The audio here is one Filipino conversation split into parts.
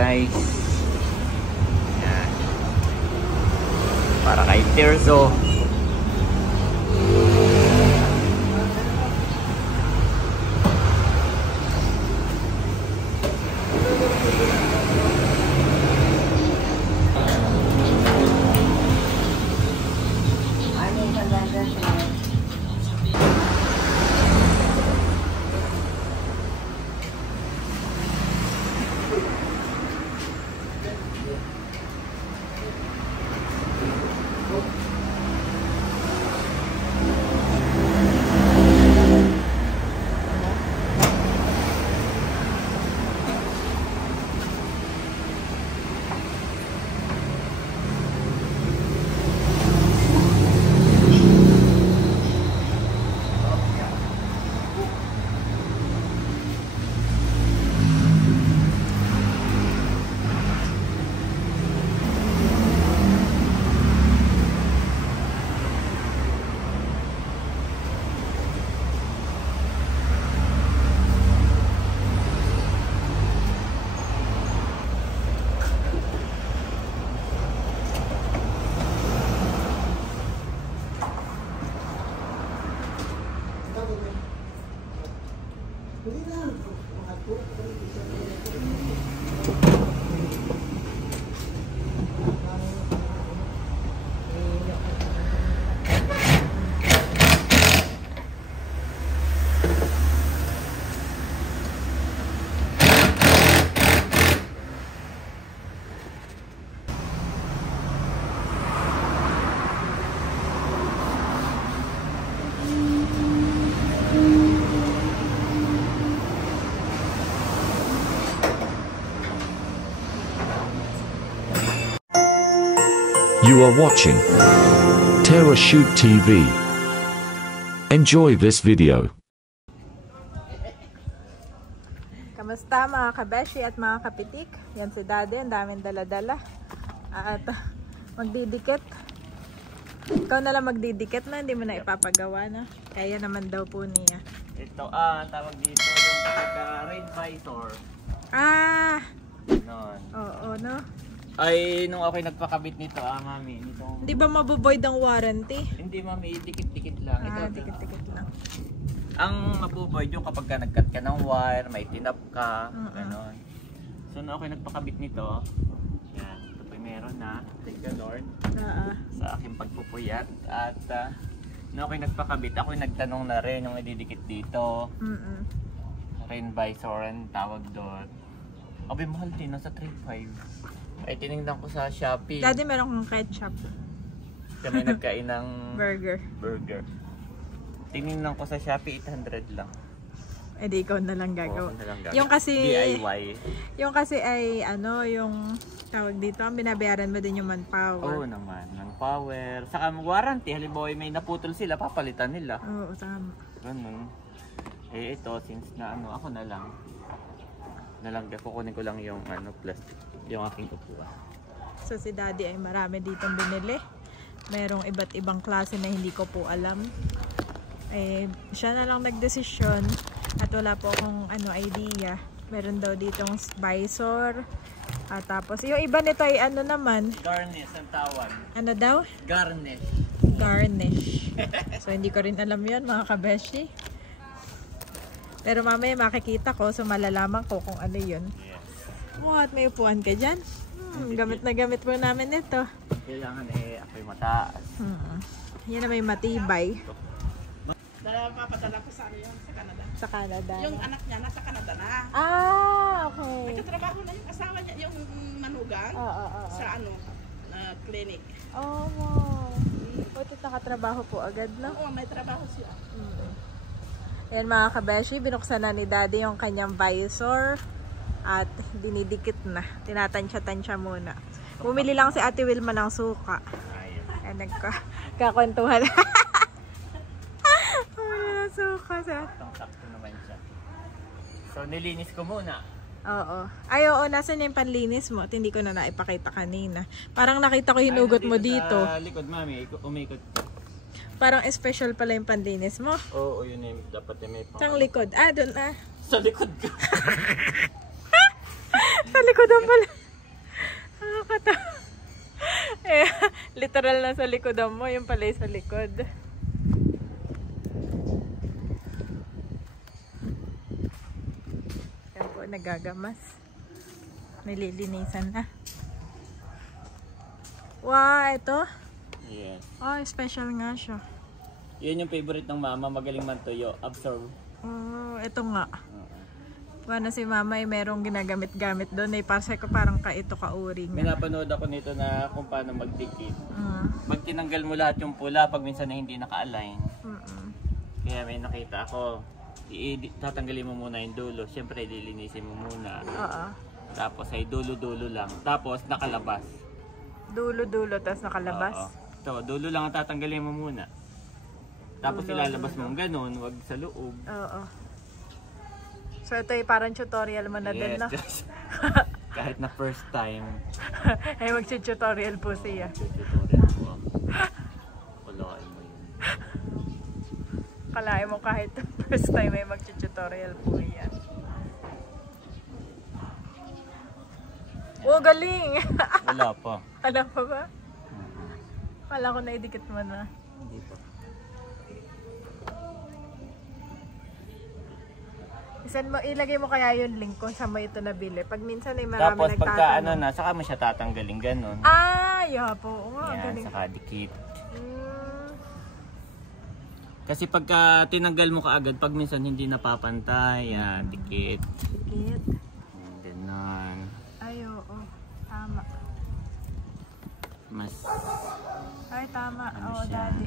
guys. Yan. Para kay Tirso. You are watching Terra Shoot TV. Enjoy this video. Kamusta mga kabeshi at mga kapitik? Yan si Daddy, ang daming dala-dala. At magdidikit. Ikaw na lang magdidikit na, hindi mo na ipapagawa na. Kaya naman daw po niya. Ito tawag dito yung rain visor. Ganon. Oo, no? Ay, nung ako'y nagpakabit nito, mami. Nitong... Hindi ba mabuboid ang warranty? Hindi, mami. Dikit-dikit lang. Dikit-dikit lang. Ang mabuboid yung kapag ka nag-cut ka ng wire, may tinap ka, ganon. So, nung ako'y nagpakabit nito, yan. Ito po meron na. Thank the Lord. Sa aking pagpupuyat. At nung ako'y nagpakabit, ako'y nagtanong na rin yung ididikit dito. Rain visor ang tawag doon. Abi, mahal din. Nasa 3.5. Ay, tinignan ko sa Shopee. Daddy, meron kong ketchup. Kami nagkain ng burger. Tinignan ko sa Shopee, 800 lang. Eh di ikaw na lang gagawa. Yung kasi DIY. Yung kasi ay yung tawag dito, ang binabayaran mo din yung manpower. Oo naman, manpower. Saka warranty, halimbawa may naputol sila, papalitan nila. Oo, tama. Ganun. Eh ito, since na ako na lang. Kukunin ko lang yung plastic, yung aking upuan. So si Daddy ay marami ditong binili. Merong iba't ibang klase na hindi ko po alam. Eh, siya na lang nagdesisyon at wala po akong idea. Meron daw ditong visor. At tapos yung iba nito ay naman? Garnish ang tawag. Ano daw? Garnish. Garnish. So hindi ko rin alam yun mga kabeshi. Pero mamaya makikita ko, so malalaman ko kung ano yun. Yes. At may upuan ka dyan. Gamit na gamit po namin ito. Kailangan ako'y mataas. Yan na may matibay. Papadala ko sa yun, sa Canada. Sa Canada. Yung anak niya nasa Canada na. Okay. Nagkatrabaho na yung asawa niya, yung manugang, sa clinic. Wow. Butit nakatrabaho po agad, no? Oo, may trabaho siya. Yan mga kabeshi, binuksan na ni Daddy yung kanyang visor at dinidikit na. Tinatansya-tansya muna. Bumili lang si Ate Wilma ng suka. Ay, nagkakwentuhan. Bumili ng suka sa... Sakto naman siya. So, nilinis ko muna. Oo. Ay, oo. Nasaan yung panlinis mo? At hindi ko na naipakita kanina. Parang nakita ko hinugot mo dito. Sa likod, mami. Umikot. Parang special pala yung panlinis mo. Oo, yun yung dapat may pang... Saan likod? Doon Sa likod ka. Sa likodan pala. Nakakatawa. Eh, literal na sa likodan mo, yung pala sa likod. Yan po, nagagamas. Nililinisan na. Wow, ito? Yes. Oh, special nga siya. Yun yung favorite ng mama, magaling man tuyo. Absorb. Oh, ito nga. Paano si mama ay merong ginagamit-gamit doon. Ay parang ko parang ito kauri May nga. napanood ako nito na kung paano magdikit. Pag tinanggal mo lahat yung pula, pag minsan na hindi naka-align. Kaya may nakita ako. Tatanggalin mo muna yung dulo. Siyempre, lilinisin mo muna. Oo. Tapos ay dulo-dulo lang. Tapos nakalabas. Dulo-dulo, tapos nakalabas. Oo. So, dulo lang ang tatanggalin mo muna. Tapos Dulo, ilalabas dulo. mo ganun, wag sa loob. Oo. So ito ay parang tutorial mo na din, no? Yes. Kahit na first time. Ay mag-tutorial po siya. Tutorial mo. Kulain mo yun. Kalahin mo kahit first time ay mag-tutorial po yan. Oh, galing! Wala pa. Alam pa ba? Kala ko na idikit mo na. Hindi pa. Ilagay mo kaya yung link kung saan mo ito nabili. Pag minsan ay marami Tapos nagtatanong. pagka ano na, saka mo siya tatanggalin ganun. Ah, yeah po. Oo nga, Yan, galing. saka dikit. Mm, Kasi pagka tinanggal mo kaagad, pag minsan hindi napapantay, yan, dikit. dikit. Ganun. Ay, oo. Tama. Mas, Ay, tama. Ano Oo, siya? daddy.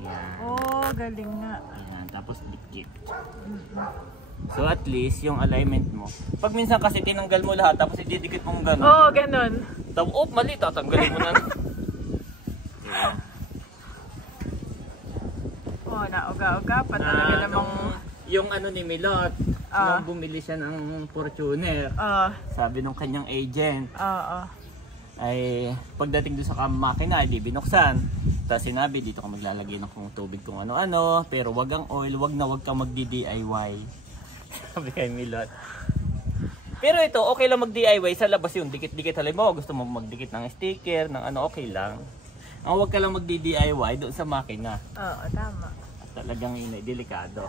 yan. Oh, galing nga. Yan, tapos dikit. So at least, yung alignment mo. Pag minsan kasi tinanggal mo lahat, tapos ididikit mo gano'n. Oo, ganun. Tapos, oh, mali, tatanggalin mo na. Diba? Oo, nauga-uga pa talaga Na, namang... yung ano ni Milot, Ah. nung bumili siya ng Fortuner, Oo, sabi nung kanyang agent, oo. ay pagdating doon sa makina, di binuksan. Tapos sinabi, dito ka maglalagay ng kung tubig kung ano-ano, pero wag ang oil, wag kang magdi-DIY. Sabi kay Milot. Pero ito, okay lang mag-DIY sa labas yung dikit-dikit. Halimbawa, gusto mo magdikit ng sticker, ng ano, okay lang. Ang wag ka lang magdi-DIY doon sa makina. Oo, tama. Talagang delikado.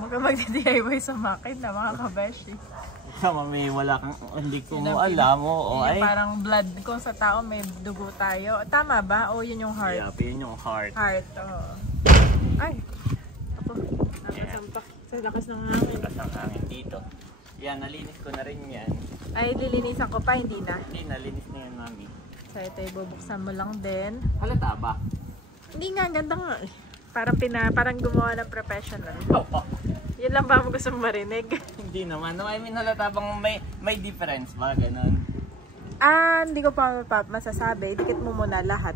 Huwag ka mag-DIY sa makina, mga kabeshi. Sama may wala kang, hindi ko Yun mo ang alam o Yun ay. yung parang blood kung sa tao may dugo tayo. Tama ba? O yun yung heart? Yeah, yun yung heart. Heart, oo. Ay! Ako, nakasampak. Sa lakas ng hangin. Lakas ng hangin dito. Yan, nalinis ko na rin yan. Ay, lilinisan ko pa, hindi na. Hindi, nalinis na yan, mami. So ito, ibubuksan mo lang din. Halata ba? Hindi nga, ganda nga eh. Parang gumawa ng professional. Yun lang ba mo gusto marinig? Hindi naman. I mean, halata bang may difference ba? Ganon. Ah, hindi ko pa masasabi. Dikit mo muna lahat.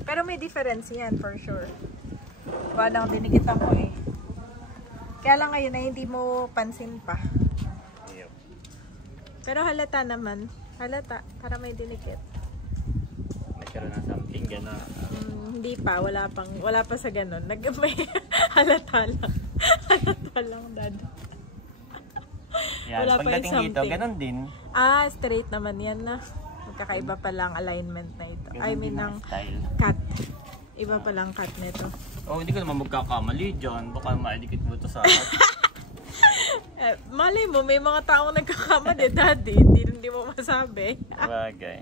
Pero may difference yan, for sure. Walang dinikitan mo eh. Kaya lang ngayon ay hindi mo pansin pa. Yep. Pero halata naman. Halata, para may dinikit. Nagkaroon ng something gano'n. Hindi pa, wala pa sa ganun. May halata lang. Halata lang, dad. Yan, Wala pa pagdating yung dito, something. ganon din. Ah, straight naman yan na. Magkakaiba pa lang alignment na ito. Ganon I mean, din ng ang style. cut. Iba pa lang cut nito. Oh, hindi ko naman magkakamali dyan. Baka maidikit mo ito sa Malay mo, may mga taong nagkakamali, daddy. Hindi mo masabi. bagay.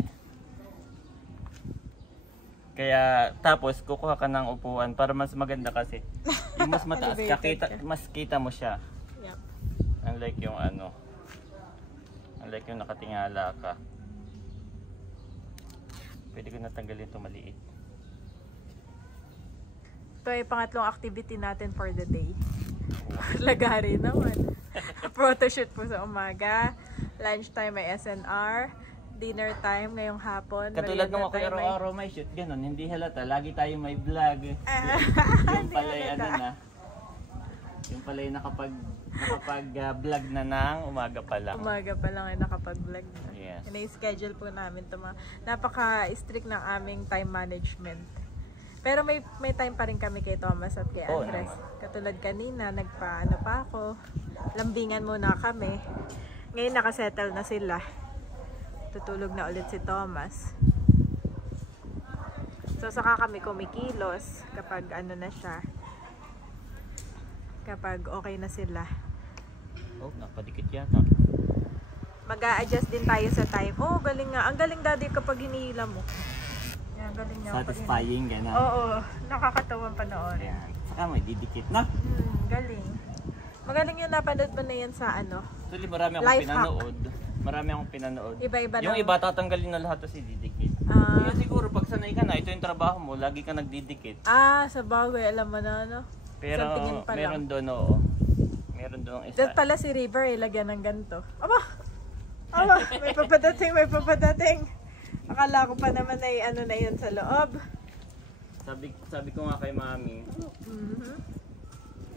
Kaya, tapos, kukuha ka ng upuan para mas maganda kasi. Yung mas mataas ka, Elevated ka. mas kita mo siya. Yep. Unlike yung unlike yung nakatingala ka. Pwede ko natanggalin ito maliit. Ito ay pangatlong activity natin for the day. Lagari naman. Photoshoot po sa umaga. Lunchtime may SNR. Dinner time ngayong hapon. Katulad nung merienda ako time araw-araw may shoot, ganun, hindi halata. Lagi tayo may vlog. Yung pala ano na. Yung pala yung nakapag-vlog na ng umaga pa lang. Umaga pa lang ay nakapag-vlog na. Yes. Ina-schedule po namin ito. Napaka-strict ng aming time management. Pero may time pa rin kami kay Thomas at kay Oo Andres. naman. Katulad kanina, nagpaano pa ako. Lambingan muna kami. Ngayon nakasettle na sila. Tutulog na ulit si Thomas. So saka kami kumikilos kapag ano na siya. Kapag okay na sila. Oh, napadikit yata. Mag-a-adjust din tayo sa time. Oh, galing nga. Ang galing daddy kapag hinihila mo. Yan, galing niya. Satisfying, gano'n. Oo, nakakatawang panoorin. Ayan. Saka may didikit na. Galing. Magaling yun, napanood mo na yan sa ano. Actually, marami akong Life hack. pinanood. Marami akong pinanood. Iba-iba Yung lang. iba, tatanggalin na lahat to si didikit. Kaya siguro, pag sanay ka na, ito yung trabaho mo, lagi ka nagdidikit. Sa bagay, alam mo na ano. Pero Isang tingin pa meron lang. doon, oo. Meron doon isa. Doon pala si River, lagyan ng ganito. Aba! May papadating, may papadating. Akala ko pa naman ay ano na yun sa loob. Sabi ko nga kay mami,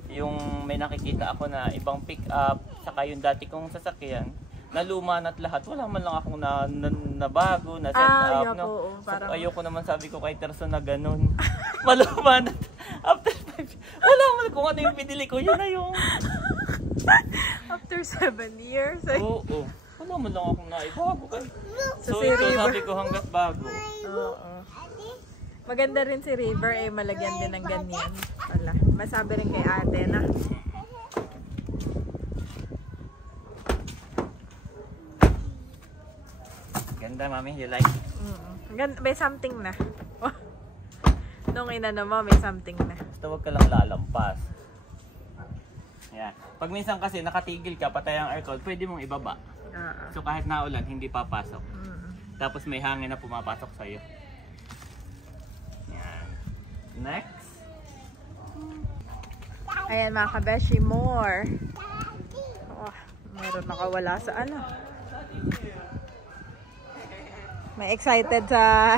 yung may nakikita ako na ibang pick up, saka yung dati kong sasakyan, naluma na't lahat. Wala man lang akong nabago, na set up. No? Oo, parang... So, ayoko naman sabi ko kay Terso na ganun. Maluma na. After 5 wala man kung ano yung pinili ko, yun na yung... After 7 years. Oo. Wala man lang akong naibago. So si ito River. sabi ko hanggat bago. Oo. Maganda rin si River malagyan din ng ganyan. Wala. Masabi rin kay ate na. Ganda mami, you like? May something na. Nung inano mo, may something na. Basta huwag ka lang lalampas. Yan. Pag minsan kasi nakatigil ka, patay ang aircon, pwede mong ibaba. So kahit naulan, hindi papasok. Tapos may hangin na pumapasok sa'yo. Yan. Next. Ayan mga kabeshi, more. Meron nakawala sa ano. May excited sa...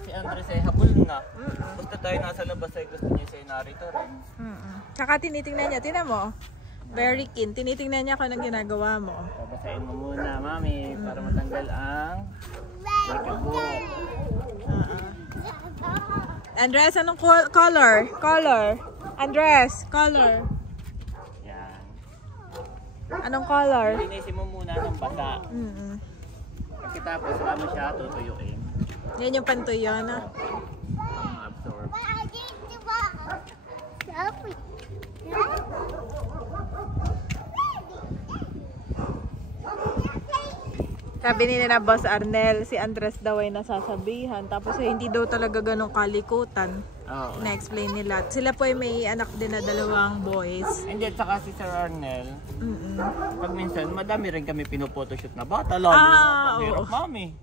Si Andres ay habol na. Basta tayo nasa labas ay gusto niya siya narito rin. Tsaka tinitingnan niya, tinan mo. Very keen. Tinitingnan niya kung anong ginagawa mo. Babasahin mo muna, mami, para matanggal ang book. Andres, anong color? Color. Andres, color. Yan. Anong color? Linisin mo muna ng basa. Pagkatapos, saka mo siya tutuyuin. Yan yung pantuyo na. Absorb. Sabi ni na Boss Arnel, si Andres daw ay nasasabihan. Tapos hindi daw talaga ganong kalikutan. Oo. Na-explain nila. Sila po ay may anak din na 2 boys. Hindi, at saka si Sir Arnel, pag minsan, madami rin kami pinophotoshoot na bata. Lalo mahirap, mami.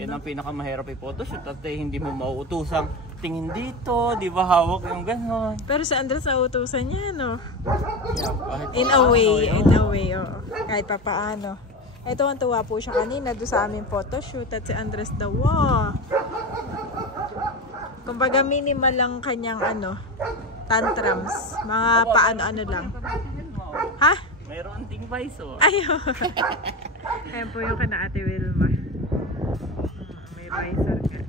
Yan ang pinakamahirap i-photoshoot at hindi mo mauutosang tingin dito, di ba hawak yung gano'n. Pero si Andres nautusan niya, no? Yeah, In a way, oo. Kahit pa paano. Ito ang tuwa po siya kanina doon sa aming photoshoot at si Andres daw, wow. Kumbaga minimal lang kanyang tantrums. Mga paano-ano lang. Ha? Mayroon ding visor. Ayun. Ayan po yung kana Ate Wilma. May visor ka.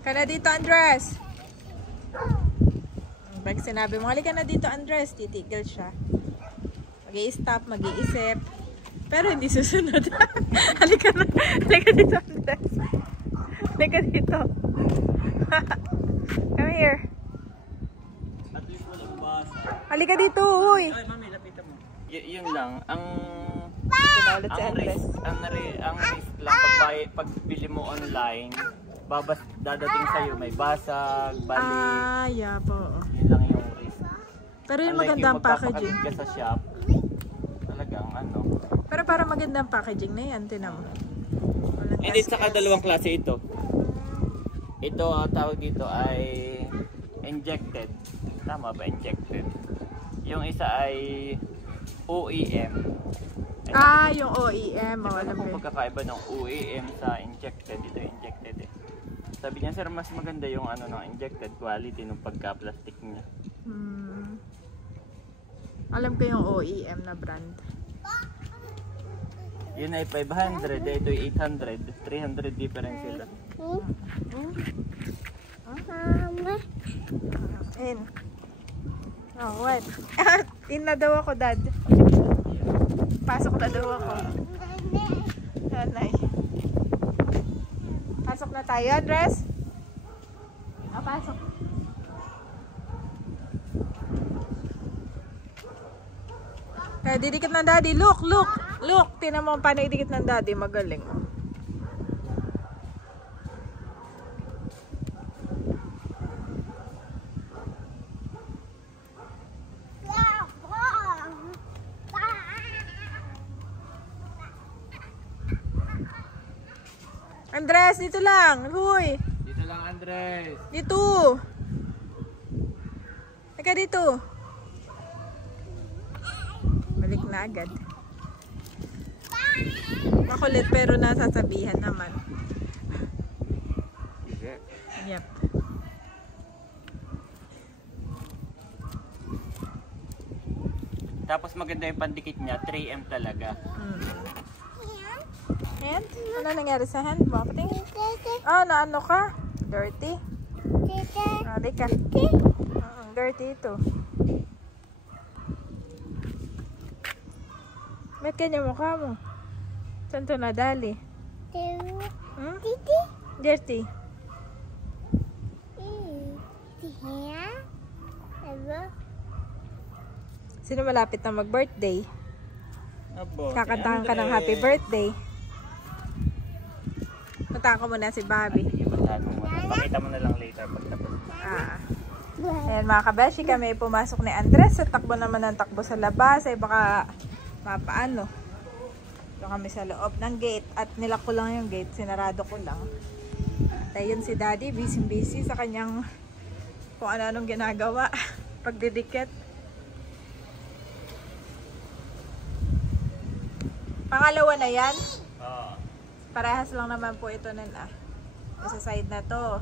Kana dito, Andres. Pag sinabi mo, halika na dito, Andres, titigil siya. Mag-i-stop, mag-iisip. Pero hindi susunod. Halika na. Halika dito, Andres. Halika dito. Come here. At least walang basa. Halika dito, uy. Ay, mami, lapitan mo. Yun lang, ang Pinaulit si Andres. ang risk lang pagbili mo online, dadating sa'yo, may basag, bali. Yeah po. Yun lang yung risk. Pero yung Unlike maganda ang packaging. magpapakabit ka sa shop, talagang Pero para maganda ang packaging na yan, tinan mo. Hindi, saka dalawang klase ito. Ito, ang tawag dito ay injected. Tama ba? Injected. Yung isa ay OEM. Yung OEM. Alam mo pagkakaiba ng OEM sa injected. Ito injected eh. Sabi niya, sir, mas maganda yung ano ng injected quality ng pagka-plastic niya. Alam ko yung OEM na brand. Yun ay 500, ito ay 800. 300 difference sila. In. Oh, what? In na daw ako, Dad. Pasok na daw ako. Nanay. Pasok na tayo, Andres? Pasok. Kaya didikit ng Daddy. Look, look, look. Tingnan mo paano idikit ng Daddy. Magaling. Andres, dito lang. Huy. Dito lang, Andres. Dito. Teka dito. Balik na agad. Makulit pero nasasabihan naman. Yep. Tapos maganda yung pandikit niya, 3M talaga. Hand? Ano nangyari sa hand mo? Patingin. Oh, na ano ka? Dirty? Ah, di ka. Dirty ito. Ba't kanya mukha mo? Saan ito nadali? Dirty. Sino malapit na mag-birthday? Kakantahan ka ng happy birthday. Punta ko muna si Bobby. Pakita mo na lang later pagtapos. Ayan mga kabeshi, kami pumasok ni Andres. Sa takbo naman ng takbo sa labas. Ay baka mapaano. Doon kami sa loob ng gate. At nilak ko lang yung gate. Sinarado ko lang. At ayun si Daddy. Busy sa kanyang kung ano-anong ginagawa. Pagdidikit. Pangalawa na yan. Parehas lang naman po ito nun sa side na to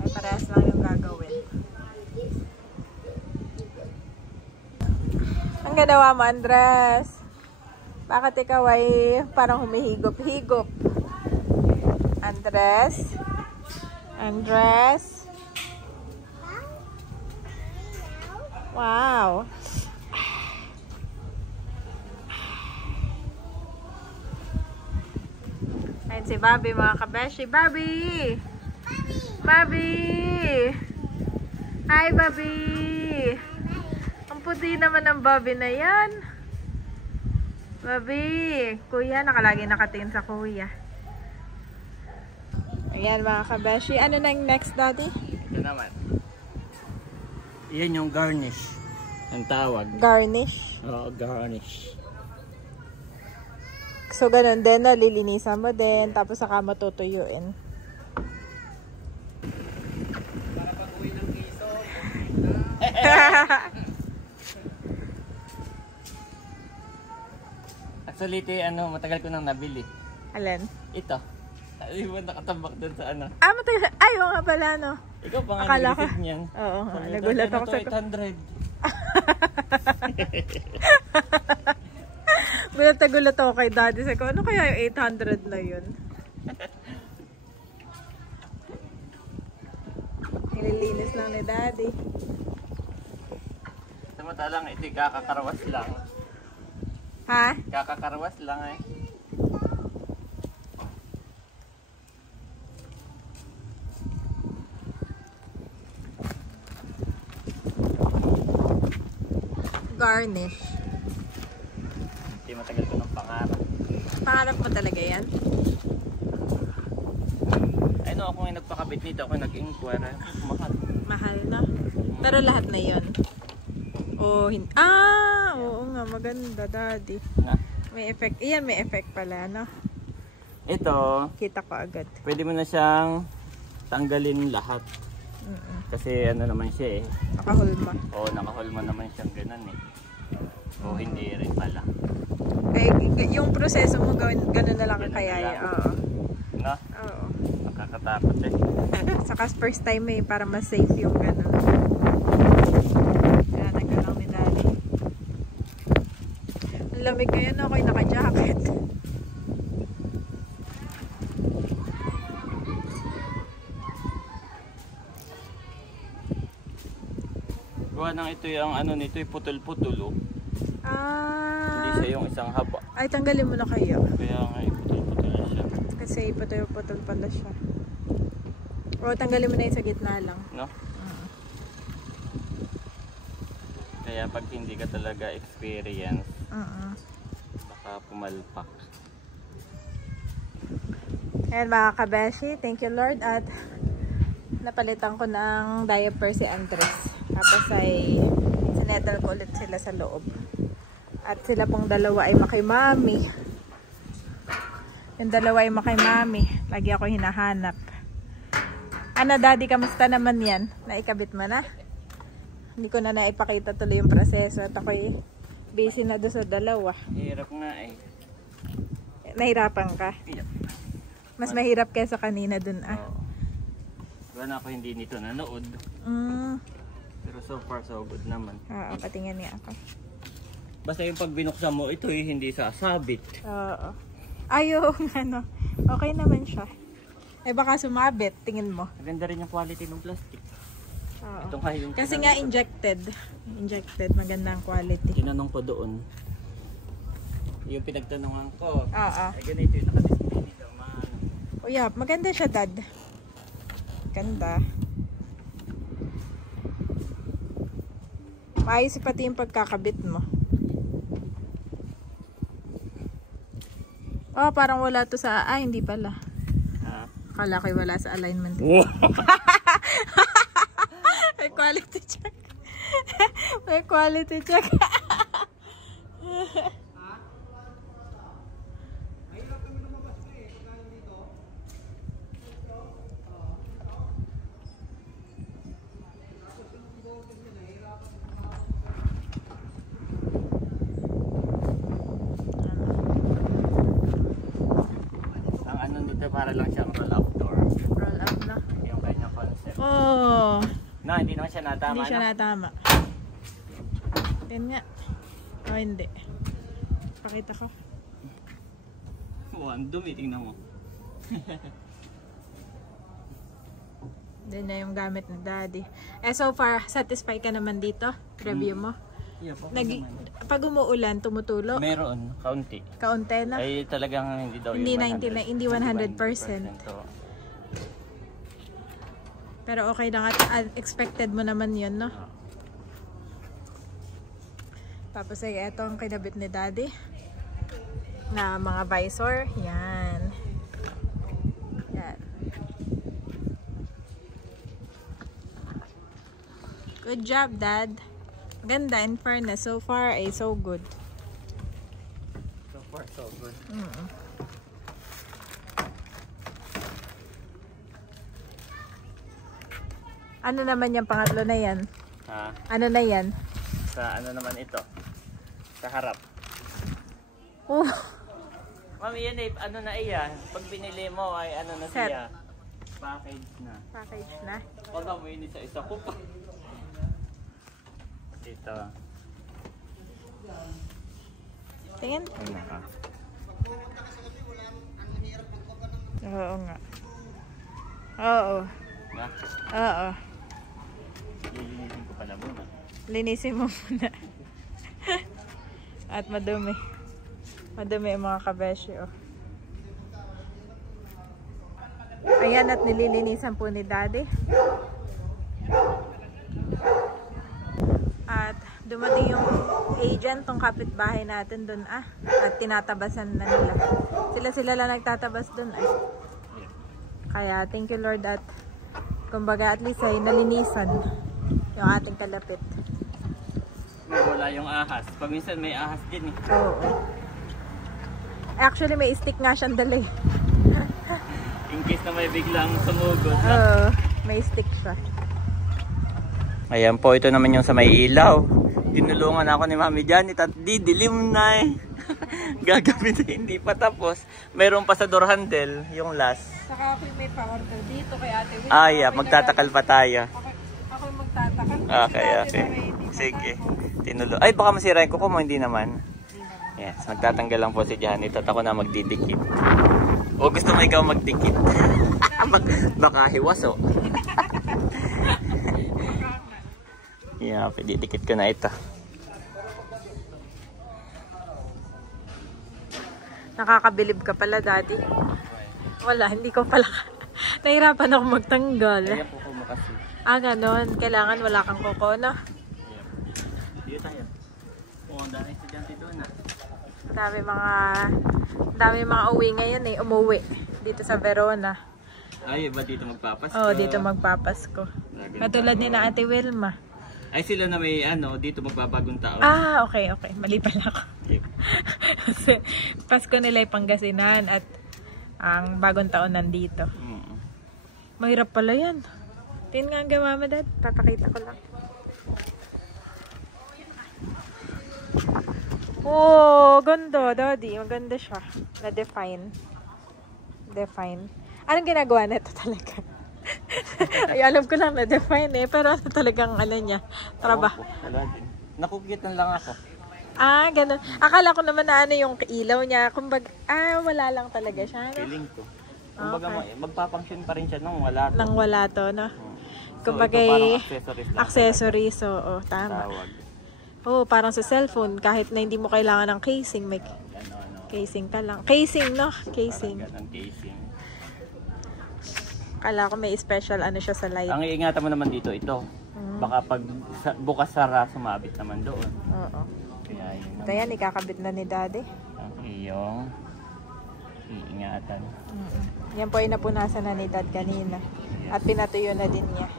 ay parehas lang yung gagawin. Ang ganawa mo, Andres? Bakit ikaw ay parang humihigop-higop? Andres? Andres? Wow! Ayan si Bobby mga kabeshi. Bobby! Bobby! Hi Bobby! Ang puti naman ng Bobby na yan. Bobby! Kuya, nakalagi nakatingin sa kuya. Ayan mga kabeshi. Ano na yung next, Daddy? Ito naman. Yan yung garnish. Ang tawag. Garnish? Oo, garnish. So, ganun din, nalilinisan mo din, tapos saka matutuyuin. Para pag-uwi ng piso. Actually, matagal ko nang nabili. Alin? Ito. Ay, ba nakatambak dun sa ano? Matagal. Ay, oo nga pala, no? Ikaw pa nga Akala nag-receive niyan. Oo, nagulat ako sa... 800. Gulat ako kay Daddy. Sabi ko, ano kaya yung 800 na yun? Nililinis lang ni Daddy. Samantalang ito kakakarawas lang. Ha? Kakakarawas lang eh. Garnish. Hindi matagal ko ng pangarap. Pangarap mo talaga yan? Ay no, ako yung nagpakabit nito. Ako yung nag-inquire. Mahal. Mahal na. Pero lahat na yun. Oo nga. Maganda, Daddy. Na? May effect. Iyan, may effect pala, no? Ito, Kita ko agad. pwede mo na siyang tanggalin lahat. Kasi ano naman siya eh. Nakahulma. Oo, nakahulma naman siyang ganun eh. O hindi rin pala. Eh, yung proseso mo gawin, ganun na lang Ganun na kaya. lang. Oo. No? Oo. Nakakatakot eh. Saka first time eh, para mas safe yung gano'n. Kaya nagkalang ni Daddy. Ang lamig ngayon, ako'y naka-jacket. Gawa nang ito yung ano nito, putol-putol oh. Hindi siya yung isang haba. Ay, tanggalin mo na kayo. Kaya nga putol-putol siya. Kasi putol-putol pala siya. O, tanggalin mo na yun sa gitna lang. No? Kaya pag hindi ka talaga experience, baka pumalpak. Ayan mga kabeshi, thank you Lord at napalitan ko ng diaper si Andres. Tapos ay sinettle ko ulit sila sa loob. At sila pong dalawa ay makimami. Yung dalawa ay makimami. Lagi ako hinahanap. Ano Daddy, kamusta naman yan? Naikabit mo na? Hindi ko na naipakita tuloy yung proseso at ako'y busy na doon sa dalawa. Hirap nga eh. Nahirapan ka? Yep. Mas mahirap kaysa kanina dun ah. Oo. Wala ako hindi nito nanood. Pero so far so good naman. Oo, patingin niya ako. Basta yung pag binuksan mo ito eh, hindi sasabit. Oo. Ayun, ano. Okay naman siya. Eh baka sumabit, tingin mo. Maganda rin yung quality ng plastic. Oo. Itong kahit yung Kasi nga injected. Injected, maganda ang quality. tinanong ko doon. Yung pinagtanungan ko. Oo. Ay ganito yung nakadisplay nito. O yeah, maganda siya Dad. Ganda. Maayos pati yung pagkakabit mo. Oh, parang wala to sa... Ah, hindi pala. Akala ko'y wala sa alignment. Wow. May quality check. May quality check. Para lang siyang roll-up door. Roll-up na. Yung kanyang concept. Oh. No, hindi naman siya natama. Hindi siya natama. Yan nga. Oh, hindi. Pakita ko. Wow, ang dumi. Tingnan mo. Yan na yung gamit ni Daddy. Eh, so far, satisfied ka naman dito? Review mo? Yeah, po. Pag umuulan, tumutulo? Meron. Kaunti. Kaunti na? Ay talagang hindi daw Hindi yung 99, hindi 100%. Pero okay lang at expected mo naman yun, no? Tapos ay eto ang kinabit ni Daddy na mga visor. Yan. Yan. Good job, Dad. Ganda, in fairness. So far, ay so good. So far, so good. Ano naman yung pangatlo na yan? Ha? Ano na yan? Sa ano naman ito? Sa harap. Oh. Mami, yan eh, ano na iya? Pag binili mo ay ano na Set. siya? Package na. Package na. Huwag mo yun isa-isa ko pa. Dito. Tingin? Ay naka. Oo nga. Oo. Na? Oo. Lilinisin ko pala muna. Linisin mo muna. At madumi. Madumi ang mga kabeshi, oh. Ayan, at nililinisan po ni Daddy. At dumating yung agent, tong kapitbahay natin dun, ah. At tinatabasan na nila. Sila lang nagtatabas dun, ah. Kaya, thank you Lord at kumbaga at least ay nalinisan yung ating kalapit. Wala yung ahas. Pag minsan may ahas din eh. Oo. Actually, may stick nga siyang dala eh. In case na may biglang sumugod. Oo, may stick siya. Ayan po, ito naman yung sa may ilaw. Tinulungan ako ni Mami Janet at didilim na eh. Gagawin na hindi pa tapos. Meron pa sa door handle, yung last. Saka ako may pa-order dito kay Ate Will. Ah, yeah. Magtatakal pa tayo. Ako yung magtatakal. Okay, okay. Sige. Tinulo. Ay, baka masirain ko mo. Hindi naman. Yes. Magtatanggal lang po si Janet at ako na magdidikit. O gusto mo ikaw magdikit? Baka hiwaso. Yeah, didikit ko na ito. Nakakabilib ka pala, Daddy. Wala, hindi ko pala. Nahirapan ako magtanggal. Kaya po mo kasi. Ah, ganon. Kailangan wala kang kuko, no? Dito tayo. Oo, ang dami estudyante doon na. Dami mga uwi ngayon eh. Umuwi. Dito sa Verona. Ay, ba dito magpapasko? Oo, dito magpapasko. Katulad ni na Ate Wilma. Ay, sila na may dito magbabagong taon. Ah, okay. Mali pala ako. Yep. Kasi Pasko nila ay Pangasinan at ang bagong taon nandito. Mahirap pala yan. Tingnan nga ang gawa mo, Dad. Papakita ko lang. Oh, ganda, Daddy. Maganda siya. Na-define. Anong ginagawa nito talaga? Ay, alam ko lang na-define eh. Pero ano talagang niya? Trabaho. Nakukitan lang ako. Ah, ganun. Akala ko naman na yung ilaw niya. Kumbaga, wala lang talaga siya. No? Feeling ko. Kumbaga, magpapunction pa rin siya nung wala to. Nang wala to, no? So, kumbaga, ito parang accessories lang. Accessories, oo. Tama. Oo, parang sa cellphone. Kahit na hindi mo kailangan ng casing, may casing ka lang. Casing, no? Casing. Parang casing. Kala ko may special siya sa light. Ang iingatan mo naman dito, ito. Baka pag bukas sara, sumabit naman doon. Oo. Kaya yun. Ito yan, ikakabit na ni Daddy. Ang iyong iingatan. Yan po ay napunasan na ni Dad kanina. At pinatuyo na din niya.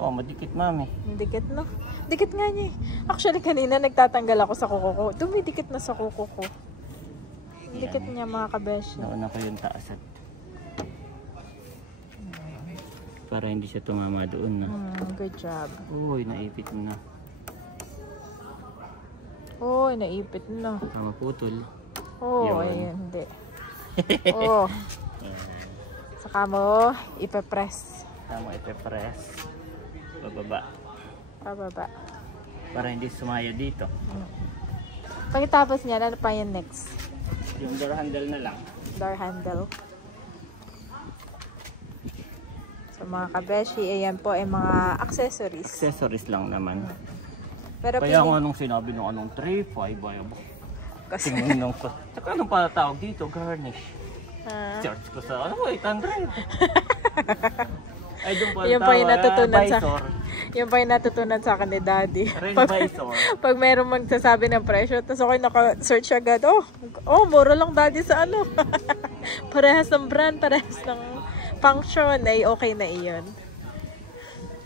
Oh, madikit, Mami. Dikit, no? Dikit nga niya. Actually, kanina nagtatanggal ako sa kuko ko. Dumidikit na sa kuko ko. Dikit niya, mga kabeshi. Nauna ko yung taas at para hindi siya tumama doon na. Good job. Uy, naipit na. Uy, naipit na. Tama putol. Oh, ayun, hindi. Oh. Saka mo, ipe-press. Tama, ipe-press. Pababa. Para hindi sumaya dito. Pagkatapos niya, ano pa yung next? Yung door handle na lang. Door handle. So mga kabeshi, ayan po ay mga accessories. Accessories lang naman. Pero kaya kung anong sinabi nung 3-5 ayaw mo. Kasi tinunong ko. Saka anong pala tawag dito? Garnish. Charge ko sa 800. Ay, doon pala yun pa yung natutunan visor. Yung pa yung natutunan sa akin ni Daddy. Pag mayroong magsasabi ng presyo, tapos ako naka-search agad, mura lang Daddy sa parehas ng brand, parehas ng function, ay okay na iyon.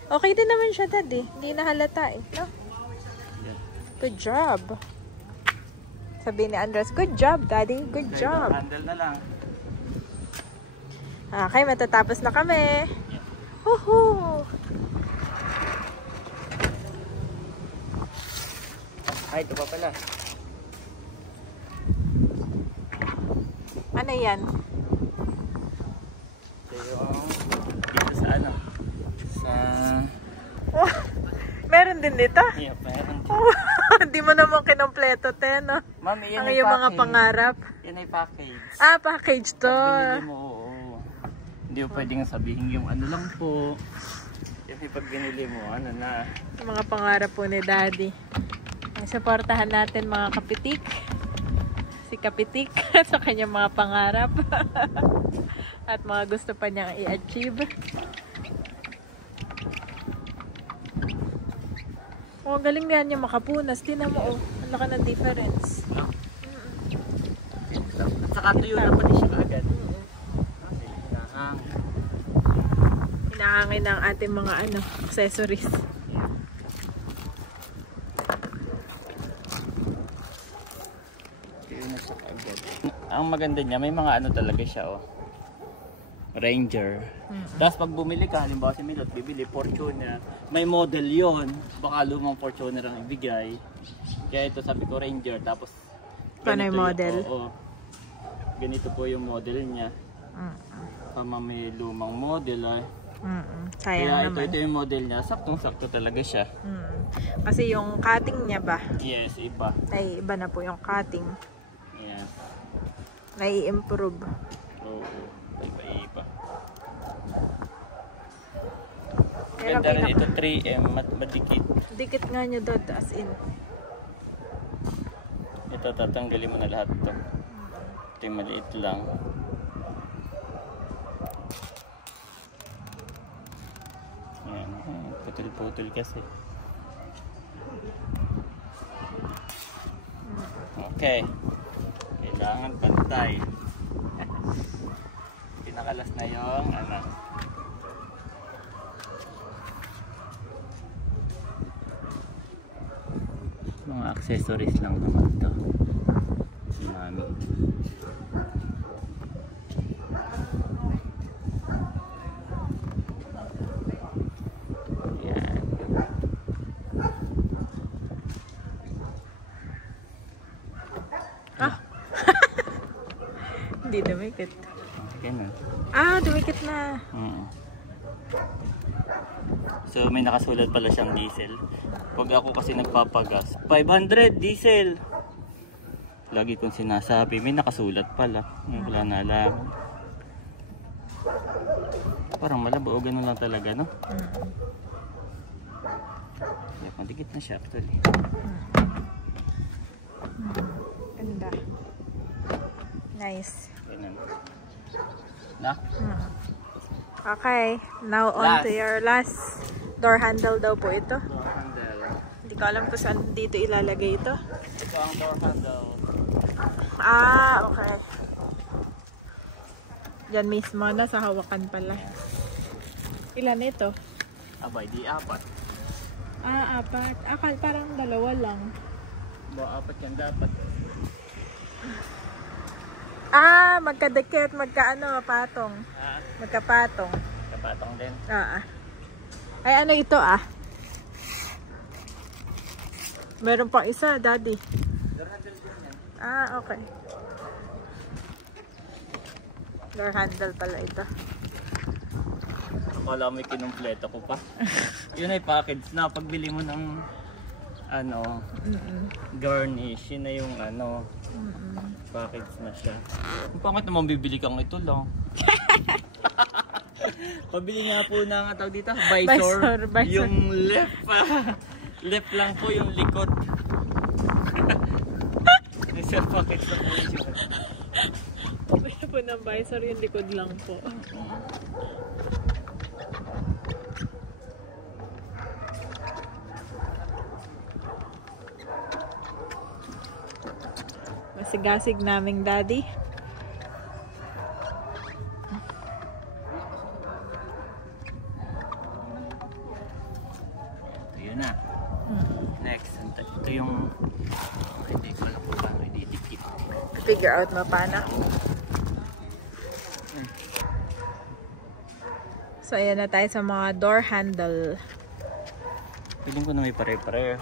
Okay din naman siya, Daddy. Hindi na halata eh. No? Good job. Sabi ni Andres, good job, Daddy. Good job. Handle na lang. Okay, matatapos na kami. Woohoo! Ay, ito pa pala. Ano yan? Ito yung dito sa sa... Meron din dito? Yeah, meron din. Hindi mo naman kinompleto, no? Mami, yan ang ay iyong mga package. Pangarap. Yan ay package. Ah, package to. Pag binili mo, oo. Hindi mo pwedeng sabihin yung lang po. Yan ay pag binili mo, na. Yung mga pangarap po ni Daddy. Supportahan natin mga kapitik. Si Kapitik sa kanyang mga pangarap. At mga gusto pa niyang i-achieve. Oh, galing nga niya makapunas. Tinan mo, ang laki ng difference. At saka tuyo na pati siya agad. Hinahangin ng ating mga accessories. Ang maganda niya, may mga talaga siya, Ranger. Tapos pag bumili ka, halimbawa si Milot, bibili Fortuner. May model yon, baka lumang Fortuner ang ibigay. Kaya ito sabi ko Ranger, tapos Panay model? Oo. Ganito po yung model niya. Tama, may lumang model ay. Sayang Kaya naman. ito yung model niya. Saktong-sakto talaga siya. Kasi yung cutting niya ba? Yes, iba. Ay, iba na po yung cutting. Yes. Nai-improve. Oo. Iba-iba. Pero Ganda rin ito 3M. Madikit. dikit nga niya dad, as in. Ito, tatanggalin mo na lahat ito. Ito yung maliit lang. Ayan. Putol-putol kasi. Okay. Kailangan pantay. Pinakalas na yung ano. Mga accessories lang naman to. Si Mami. Yan. Hindi dumikit. Ganun. Dumikit na. So may nakasulat pala siyang diesel. Pag ako kasi nagpapagas, 500 diesel. Lagi kong sinasabi, may nakasulat pala. Wala na alam. Parang malabo o ganun lang talaga, no? Madikit na siya actually. Ganda. Nice. Ganun. Na? Okay, now on to your last door handle daw po ito. Door handle. Hindi ko alam kung saan dito ilalagay ito. Ito ang door handle. Okay. Diyan mismo na sa hawakan pala. Ilan ito? Abay, di apat. Apat. Akal parang dalawa lang. Apat yan dapat. Magkadikit, patong. Magkapatong. Kapatong din. Ay, ano ito Meron pang isa, daddy. Door handle din yan. Okay. Door handle pala ito. Akala mo kinumpleto ko pa. Yun ay package na. Pagbili mo ng garnish, yun na yung package na siya. Bakit naman bibili kang ito lang? Pabili nga po ng tawag dito, visor. Yung left lang po yung likod. Visor package na po yun. Pabili po ng visor, yung likod lang po. Masigasig naming daddy. Yun na. Next, ito yung hindi ko alam kung paano ididikit. Figure out mo paano. So ayan na tayo sa mga door handle. Piling ko na may pare-pareho.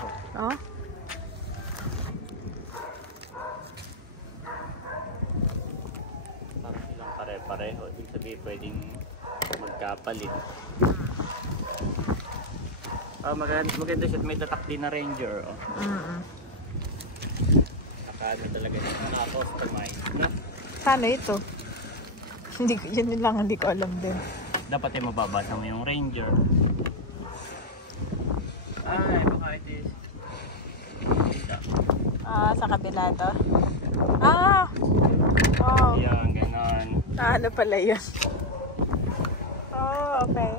Parang silang pare-pareho. Ibig sabihin pwedeng magkapalit. Maganda siya. May tatak din na Ranger. Nakami talaga yun. Naka-customize. Paano ito? Yun lang hindi ko alam din. Dapat ay mababasa mo yung Ranger. Ay, baka ito is sa kabila to? Oh. yan, ganon. Ano pala yun? Okay.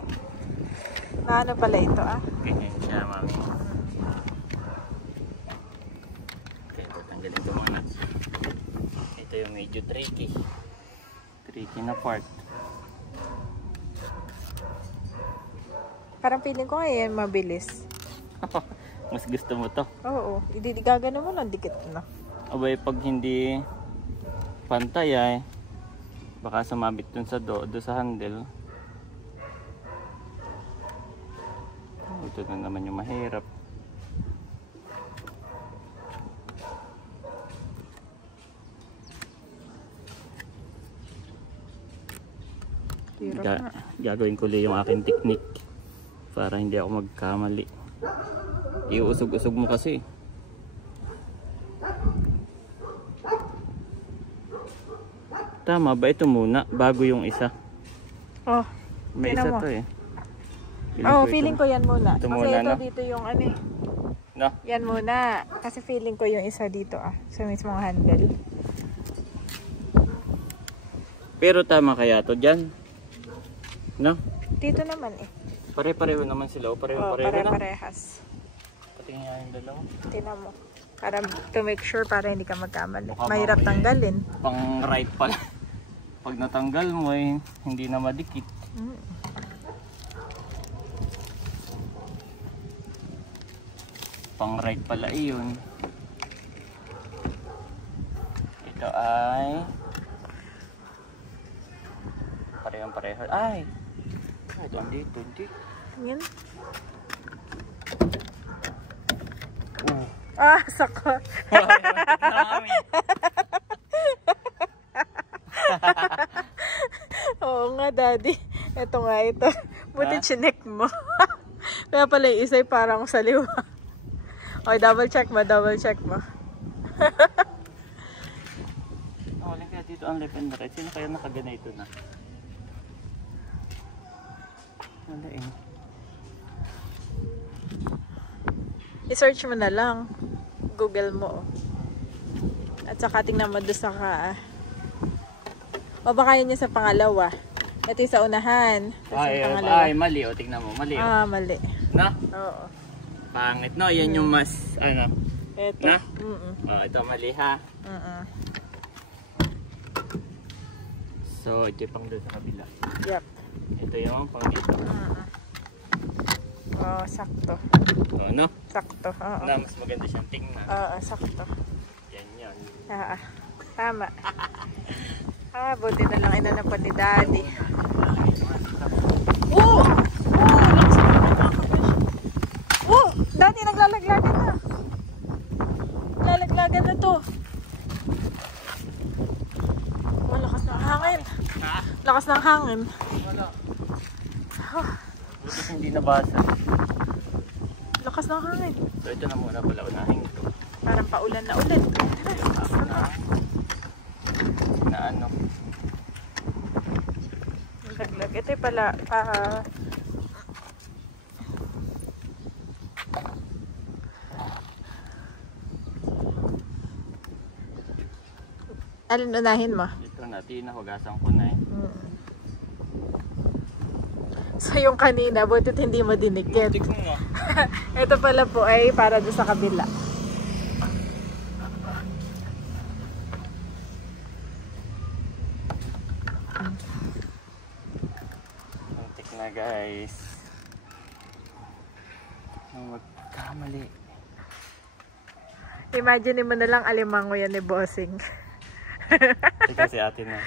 Ano pala ito Ganyan siya, mami. Okay, tatanggalin ko muna. Ito yung medyo tricky. Tricky na part. Parang feeling ko ngayon mabilis. Mas gusto mo to? Oo. Gagano mo lang, dikit na. Abay, pag hindi pantay ay baka sumabit dun sa sa handle. Ito na naman yung mahirap. Gagawin ko lang yung aking technique para hindi ako magkamali. Iusog-usog mo kasi. Tama ba ito muna bago yung isa? Oh, May isa to eh. Feeling ko yan muna. Ito Kasi muna, ito no? dito yung ano eh. No? Yan muna. Kasi feeling ko yung isa dito sa mismong handle. Pero tama kaya to dyan? No? Dito naman eh. Pare-pareho naman sila. Pare-pareho na. Pare-parehas. Patingin nga yung dalawa. Tingnan mo. Para to make sure para hindi ka magkamali. Baka Mahirap mamaya tanggalin. Pang right pala. Pag natanggal mo eh, hindi na madikit. Pang right pala iyon. Ito ay parehong-pareho. Ay! Ito andito. Yan. Oh. Sako. Oo nga, Daddy. Ito nga ito. Buti chinek mo. Kaya pala yung isa parang saliwa. Okay, double check mo. Wala kaya dito ang left and right. Sino kaya nakaganito na? Wala eh. I-search mo na lang. Google mo. At saka tingnan mo doon sa o baka yun yung sa pangalawa. Ito yung sa unahan. Ay, mali o. Tingnan mo. Mali o. Mali. Na? Oo. Pangit no. Yan yung mas ano. Ito. Na? Ito mali ha. So, ito yung pang doon sa kabila. Yep. Ito yung pang dito. Sakto. No? Sakto. Oo. Na, mas maganda siyang tingnan. Sakto. Yan. Tama. Buti na lang inanapan ni Daddy. Daddy, naglalaglagan na. Naglalaglagan na to. Lakas ng hangin. Lakas ng hangin. Buti hindi nabasa. Lakas ng hangin. So, ito na muna pala unahin ito. Parang paulan na ulit. Na ano. Laglag. Ito pala alin unahin mo? Ito na, tinahugasan ko na eh. So yung kanina, butit hindi mo dinikit. Butik mo nga. Ito pala po ay para doon sa kabila. Butik na guys. Magkamali. Imagine mo na lang alimango yan ni Bossing. Ikaw si ate na.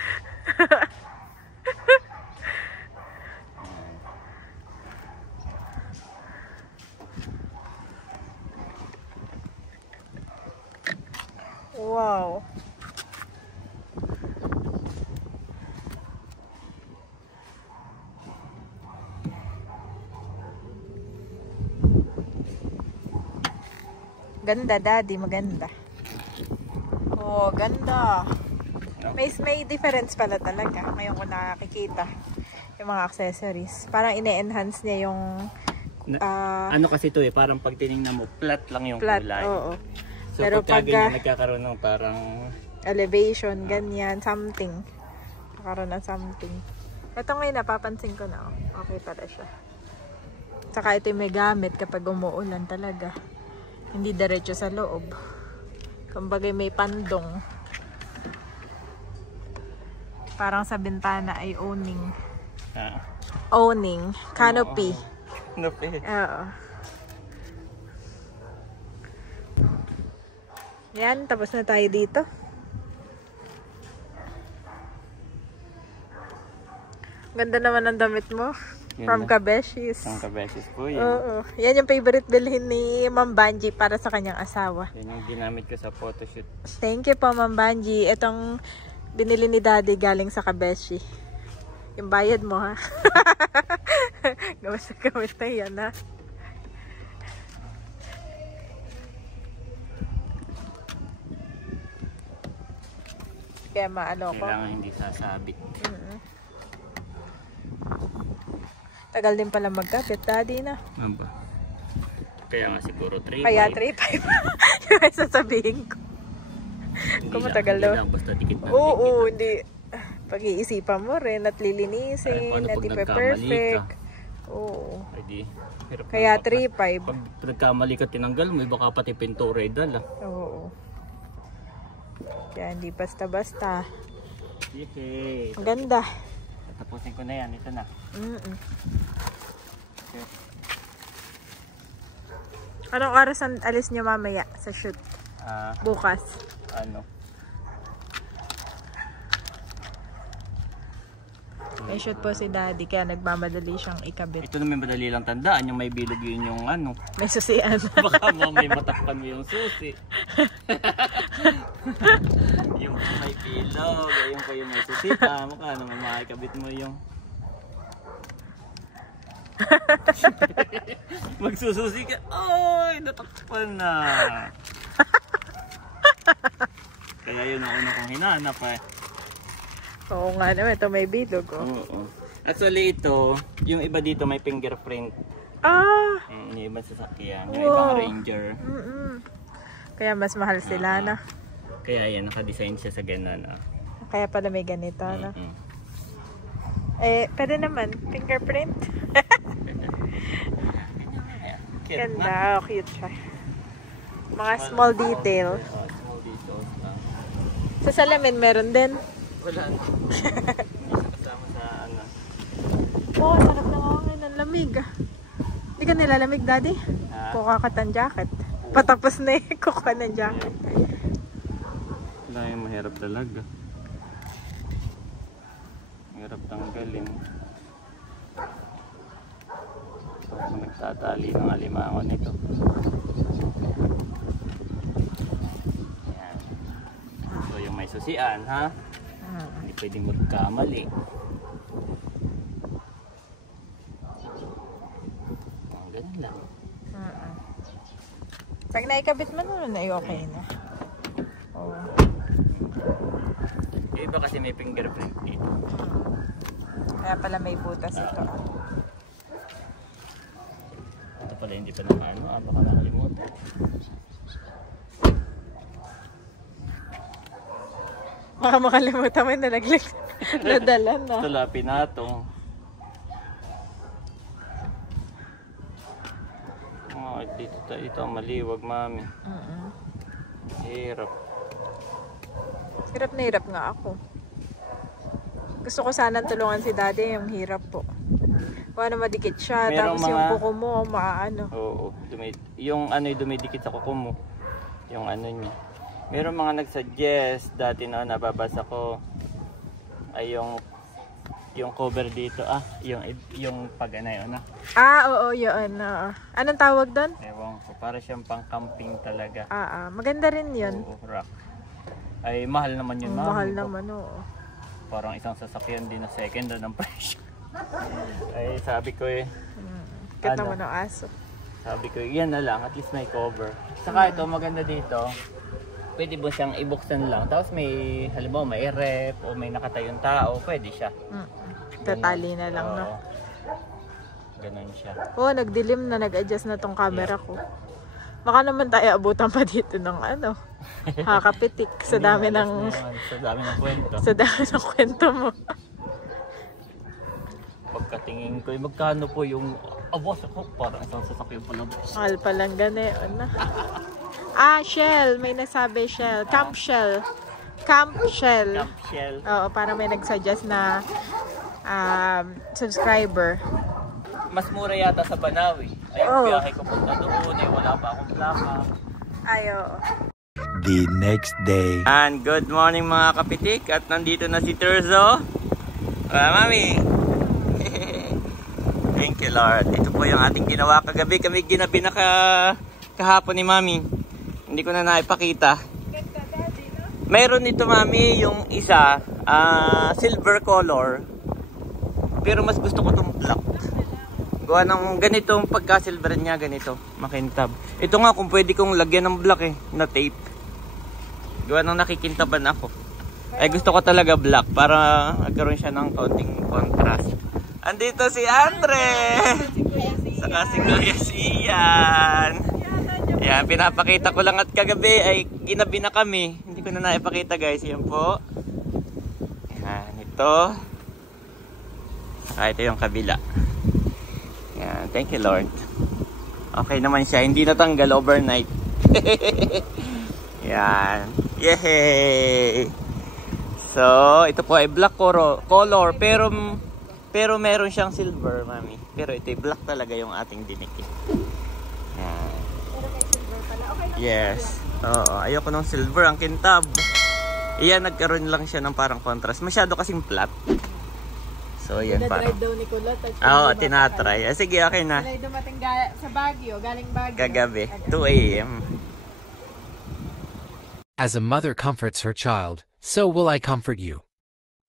Wow. Ganda, Daddy, maganda. Oh, ganda. May difference pala talaga. Ngayon ko nakikita yung mga accessories. Parang ine-enhance niya yung ano kasi ito eh, parang pag tinignan mo, flat lang yung flat, kulay. oo. So pero pagka pag ganyan, nagkakaroon ng parang elevation, ganyan, something. Nagkakaroon ng something. Ito ngayon, napapansin ko na. Okay pala siya. Saka ito yung may gamit kapag umuulan talaga. Hindi diretso sa loob. Kumbaga may pandong. Parang sa bintana ay owning. Owning. Canopy. Canopy. Oo. Yan, tapos na tayo dito. Ganda naman ang damit mo. From Cabeshis. From Cabeshis po yan. Oo. Yan yung favorite bilhin ni Ma'am Banji para sa kanyang asawa. Yan yung ginamit ko sa photoshoot. Thank you po, Ma'am Banji. Itong binili ni Daddy galing sa Kabeshi. Yung bayad mo, ha? Gamit na yan, ha? Kaya maano ko. Kailangan hindi sasabit. Tagal din pala magkapit, daddy na. Ano ba? Kaya nga siguro 3-5. Kaya 3-5. Yung sasabihin ko. Kung matagal daw. Hindi lang basta dikit na Oo, hindi. Pag-iisipan mo rin at lilinisin, at ipe-perfect. Oo. Kaya 3-5. Pag nagkamali ka tinanggal mo, baka pati pintura idala. Oo. Kaya hindi basta-basta. Okay. Ang ganda. Tapusin ko na yan. Ito na. Okay. Anong oras ang alis niyo mamaya sa shoot? Bukas. Ano? May shoot po si daddy kaya nagmamadali siyang ikabit. Ito na may madali lang tandaan. Yung may bilog yun yung ano. May susian. Baka mo may matakpan mo yung susi. Yung may bilog. Yung pa yung may susi. Mukha naman makikabit mo yung magsususi ka. Ay, natakpan na. Kaya yun ang una kong hinanap eh. Oo nga naman, ito may bilog. Oo. Actually ito, yung iba dito may fingerprint. Yung ibang sasakyan, yung ibang Ranger. Kaya mas mahal sila na. Kaya yan, nakadesign siya sa ganun. Kaya pala may ganito na. Eh, pwede naman, fingerprint. Ganda, cute siya. Mga small detail. Small details lang. Sa salamin meron din. Wala. Hindi siya kasama sa ano. Oo, sarap ng hangin. Ang lamig. Hindi ka nilalamig, daddy? Kuha ka ng jacket. Patapos na eh, kuha ng jacket. Wala yung mahirap talaga. Mahirap tanggalin. So, nagtatali ng alimango nito. Yan. So, yung may susian, ha? Hindi pwedeng magkamali. Ganun lang. Pag naikabit mo naman ay okay na. Oo. Yung iba kasi may fingerprint dito. Kaya pala may butas ito. Ito pala hindi pa naman ano. Baka nakalimutan. Baka makalimutan mo yung nalaglag. Nadala na. Ito lapi natong. Oh, ito ang maliwag, mami. Hirap. Hirap na hirap nga ako. Gusto ko sana tulungan si daddy, yung hirap po. Kung ano madikit siya, merong tapos yung kuko mo, maano. Oo, yung ano yung dumidikit sa kuko mo. Yung ano niya. Meron mga nagsuggest dati na nababasa ko ay yung cover dito yung pag-ano yun Oo, yun. Anong tawag doon? Ewan ko, para siyang pang-camping talaga. Maganda rin yun. Oo, rock. Ay mahal naman yun, ma'am. Mahal naman, oo. Parang isang sasakyan din na second doon ang presyo. Ay sabi ko Kat naman ang aso. Sabi ko yan na lang, at least may cover. Saka ito maganda dito. Pwede mo siyang ibuksan lang. Tapos may, halimbawa may rep o may nakatayong tao, pwede siya. Tatali na lang, no? Ganun siya. Nagdilim na, nag-adjust na tong camera ko. Baka naman tayo abutan pa dito ng ano. Hakapitik sa dami ng... Sa dami ng kwento. Sa dami ng kwento mo. Pagkatingin ko, magkano po yung... Abos ako, parang isang sasakyan pa lang. Mahal palang gano'n. Shell. May nasabi Shell. Camp Shell. Camp Shell. Camp Shell. Oo, parang may nagsuggest na subscriber. Mas mura yata sa Banawi. Ayun, biyahe ko punta doon. Wala pa akong plaka. Oo. The next day. And good morning mga kapitik. At nandito na si Terzo. Mami. Thank you Lord. Ito po yung ating ginawa kagabi. Kami ginabi na kahapon ni Mami. Hindi ko na naipakita. Mayroon dito Mami yung isa silver color. pero mas gusto ko itong black. Gawa ng ganitong pagka-silver niya, ganito, makintab. Ito nga kung pwede kong lagyan ng black na tape. Gawa ng nakikintaban ako. Ay gusto ko talaga black para magkaroon siya ng kaunting contrast. Andito si Andre! Saka si Kuya Sian. Yan, pinapakita ko lang at kagabi ay ginabi na kami. Hindi ko na naipakita guys. Yan po. Yan, ito. Saka ito yung kabila. Yan, thank you Lord. Okay naman siya, hindi natanggal overnight. Yan. Yay! So, ito po ay black color pero meron siyang silver, mami. Pero ito ay black talaga yung ating dinikit. Yan. Pero may silver pala. Okay lang. Yes. Oo, ayoko ng silver, ang kintab. Iyan, nagkaroon lang siya ng parang contrast. Masyado kasing flat. So, yan parang. Tinadrive daw ni Kulot. Oo, tinatry. Sige, okay na. Wala dumating sa Baguio, galing Baguio. Kagabi, 2 a.m. As a mother comforts her child, so will I comfort you.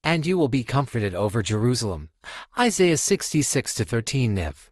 And you will be comforted over Jerusalem. Isaiah 66:13 Nev.